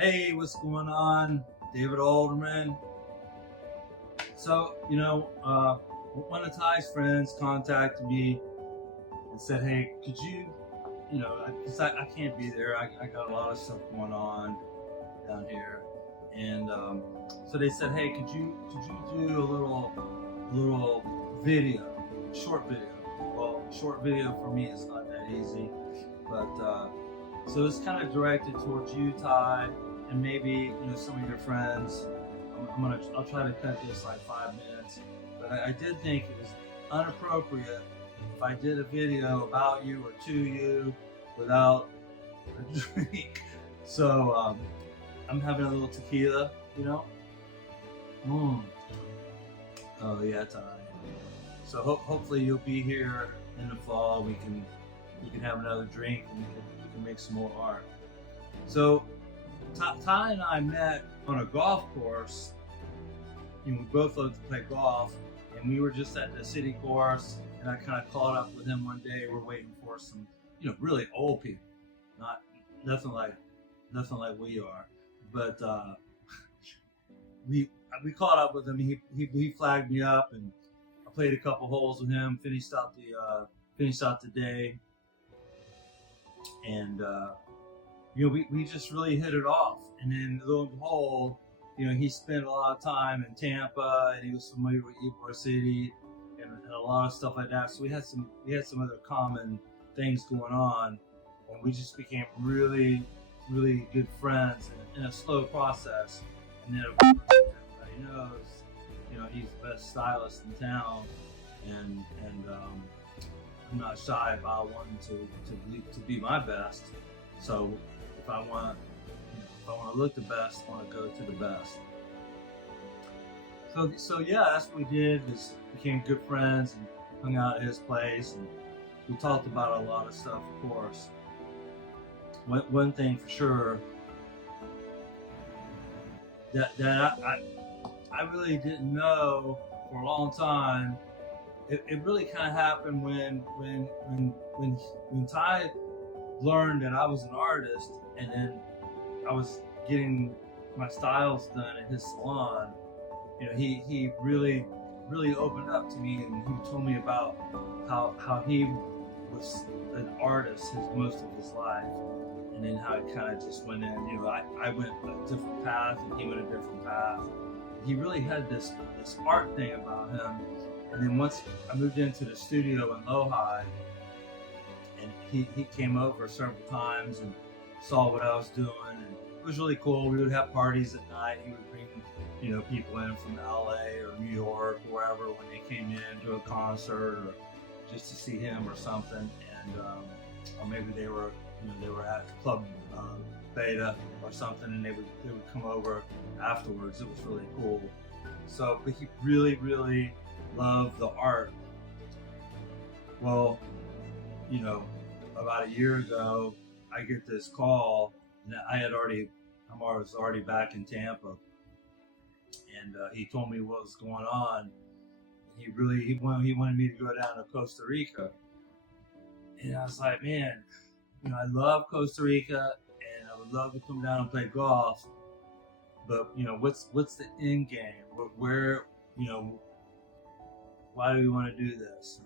Hey, what's going on? David Alderman. So, one of Ty's friends contacted me and said, hey, could you, because I can't be there. I got a lot of stuff going on down here. And so they said, hey, could you do a little video, short video? Well, short video for me is not that easy, but so it's kind of directed towards you, Ty, and maybe some of your friends. I'll try to cut this like 5 minutes, but I did think it was inappropriate if I did a video about you or to you without a drink. So I'm having a little tequila, you know. Mm. Oh yeah, Ty. So hopefully you'll be here in the fall. We can have another drink and we can make some more art. So Ty and I met on a golf course. We both love to play golf, and we were just at the city course. And I kind of caught up with him one day. We're waiting for some, really old people, not nothing like we are, but we caught up with him. He flagged me up, and I played a couple holes with him. Finished out the day, and we just really hit it off. And then lo and behold, he spent a lot of time in Tampa, and he was familiar with Ybor City and a lot of stuff like that. So we had some other common things going on, and we just became really, really good friends in a slow process. And then, of course, everybody knows, he's the best stylist in town, and I'm not shy about wanting to be my best. So if I want to look the best, I want to go to the best. So yeah, that's what we did. Is became good friends and hung out at his place, and we talked about a lot of stuff. Of course, one thing for sure that I really didn't know for a long time. It really kind of happened when Ty learned that I was an artist, and then I was getting my styles done at his salon. He really opened up to me, and he told me about how he was an artist most of his life, and then how it kind of just went in. I went a different path, and he went a different path. He really had this art thing about him. And then once I moved into the studio in Lohi, and he came over several times and saw what I was doing, and it was really cool. We would have parties at night. He would bring people in from LA or New York or wherever when they came in to a concert or just to see him or something, and or maybe they were at Club Beta or something, and they would come over afterwards. It was really cool. So, but he really loved the art. Well, about a year ago, I get this call, and I was already back in Tampa, and he told me what was going on. He wanted me to go down to Costa Rica, and I was like, man, I love Costa Rica, and I would love to come down and play golf, but what's the end game? Where why do we want to do this?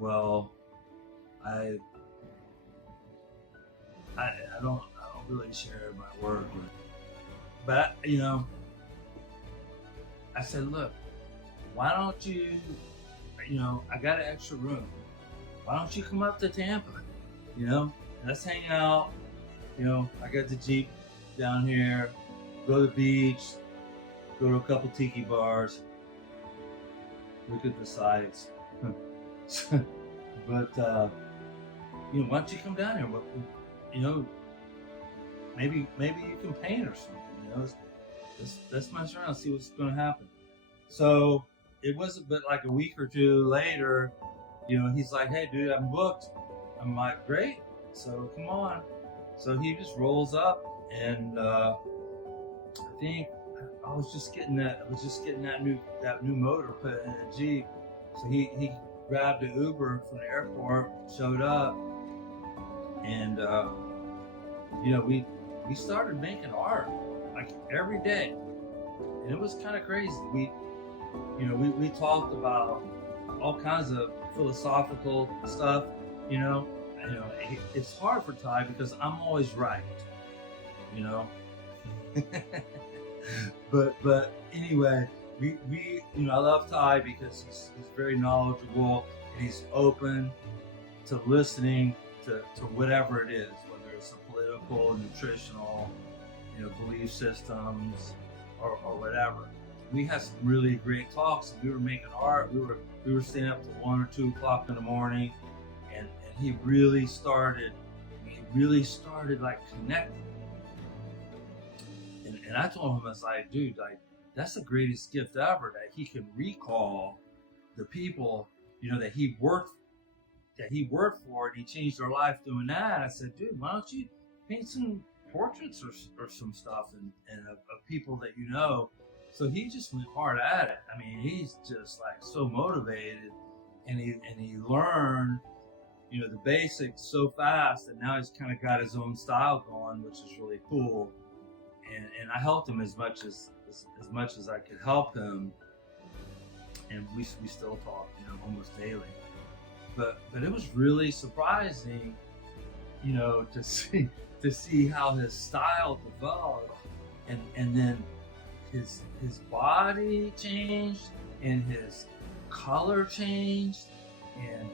Well, I don't really share my work, but I said, look, why don't you, I got an extra room. Why don't you come up to Tampa? Let's hang out. I got the Jeep down here. Go to the beach. Go to a couple tiki bars. Look at the sights. But why don't you come down here? Maybe you can paint or something. Let's mess around, see what's going to happen. So it wasn't but like a week or two later, he's like, hey dude, I'm booked. I'm like, great. So come on. So he just rolls up, and I think I was just getting that new motor put in a Jeep. So he grabbed an Uber from the airport, showed up, and we started making art like every day, and it was kind of crazy. We talked about all kinds of philosophical stuff. You know, it's hard for Ty because I'm always right. You know, but anyway, I love Ty because he's very knowledgeable and he's open to listening to whatever it is, whether it's a political, nutritional, belief systems, or whatever. We had some really great talks, and we were making art. We were staying up to 1 or 2 o'clock in the morning, and he really started like connecting. And I told him, I was like, dude, like that's the greatest gift ever, that he can recall the people, that he worked for, and he changed their life doing that. I said, dude, why don't you paint some portraits or some stuff and of people that you know? So he just went hard at it. I mean, he's just like so motivated, and he learned, the basics so fast, and now he's kind of got his own style going, which is really cool. And I helped him as much as I could help him, and we still talk, almost daily. But it was really surprising, to see how his style developed, and then his body changed, and his color changed, and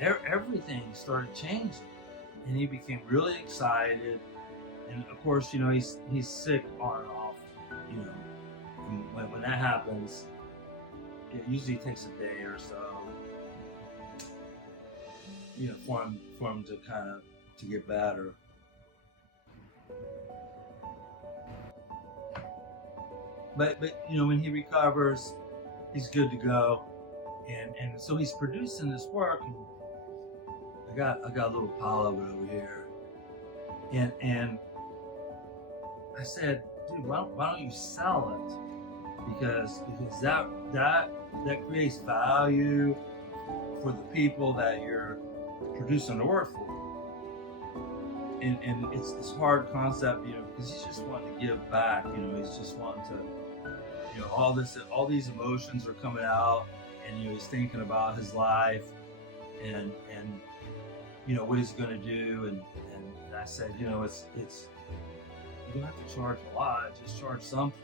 everything started changing, and he became really excited. And of course, he's sick on and off, and when that happens, it usually takes a day or so, for him to get better. But when he recovers, he's good to go, and so he's producing this work, and I got a little pile of it over here, and I said, dude, why don't you sell it? Because that creates value for the people that you're producing the work for. And it's this hard concept, because he's just wanting to give back, he's just wanting to, all these emotions are coming out, and he's thinking about his life and what he's going to do, and I said, it's you don't have to charge a lot, just charge something.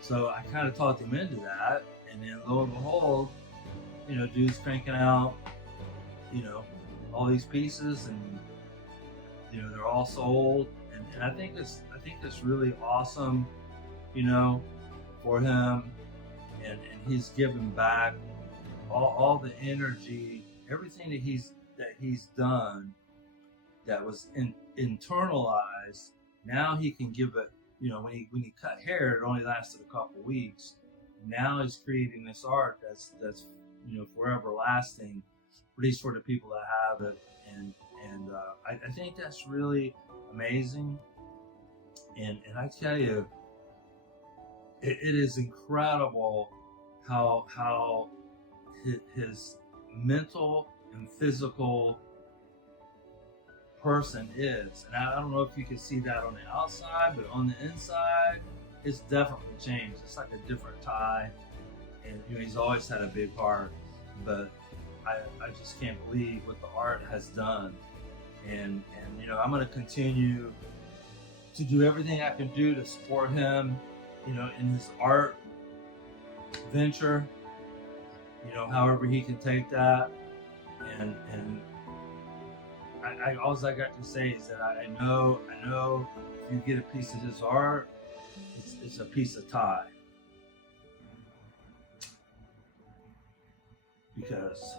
So I kind of talked him into that, and then lo and behold, dude's cranking out, all these pieces, and they're all sold, and I think it's really awesome, for him, and he's giving back all the energy, everything that he's done that was internalized. Now he can give it, when he cut hair, it only lasted a couple weeks. Now he's creating this art that's forever lasting, at least for the people that have it, and I think that's really amazing. And I tell you, it is incredible how his mental and physical person is, and I don't know if you can see that on the outside, but on the inside, it's definitely changed. It's like a different Ty, and he's always had a big heart, but I just can't believe what the art has done, and I'm going to continue to do everything I can do to support him, in his art venture, however he can take that, and all I got to say is that I know if you get a piece of his art, it's a piece of Ty, because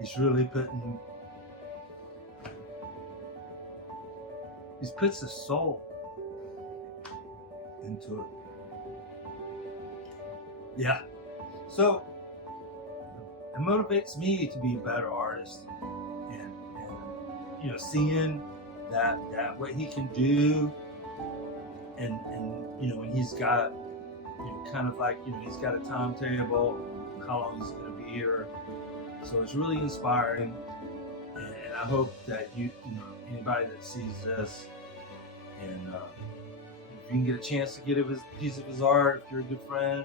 he's really puts his soul into it. Yeah, so it motivates me to be a better artist, and seeing that what he can do, and when he's got kind of like he's got a timetable how long he's going to be here, so it's really inspiring, and I hope that anybody that sees this, and if you can get a chance to get a piece of his art, if you're a good friend,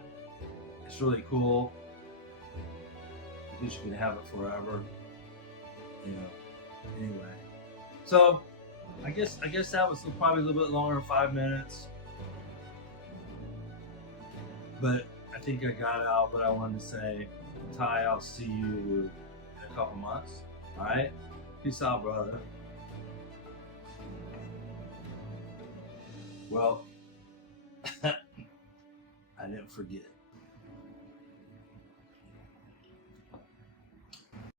it's really cool because you can have it forever. Anyway, so I guess that was probably a little bit longer than 5 minutes, but I think I got out what I wanted to say. Ty, I'll see you in a couple months. All right, peace out, brother. Well, I didn't forget.